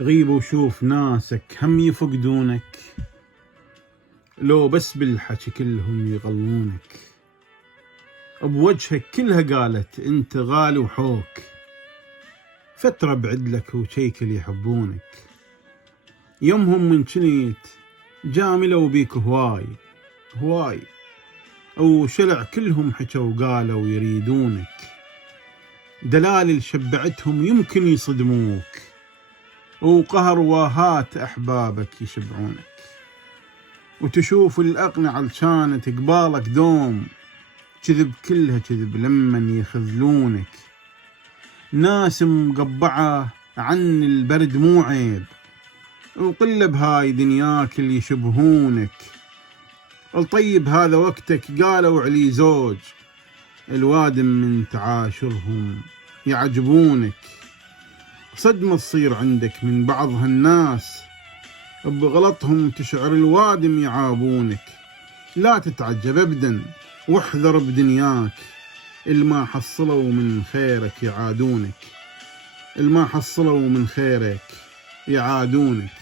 غيب وشوف ناسك هم يفقدونك، لو بس بالحكي كلهم يغلونك. بوجهك كلها قالت انت غالي وحوك، فترة بعدلك وشيكل يحبونك. يومهم من كنيت جاملوا بيك هواي هواي، او شلع كلهم حكوا وقالوا يريدونك. دلال شبعتهم يمكن يصدموك، وقهر واهات أحبابك يشبعونك. وتشوف الأقنعة اللي كانت قبالك دوم، كذب كلها كذب لمن يخذلونك. ناس مقبعة عن البرد مو عيب، وقل بهاي دنياك اللي يشبهونك. الطيب هذا وقتك قالوا علي زوج، الوادم من تعاشرهم يعجبونك. صدمة تصير عندك من بعض هالناس، بغلطهم تشعر الوادم يعابونك. لا تتعجب ابدا واحذر بدنياك، الما حصلوا من خيرك يعادونك. الما حصلوا من خيرك يعادونك.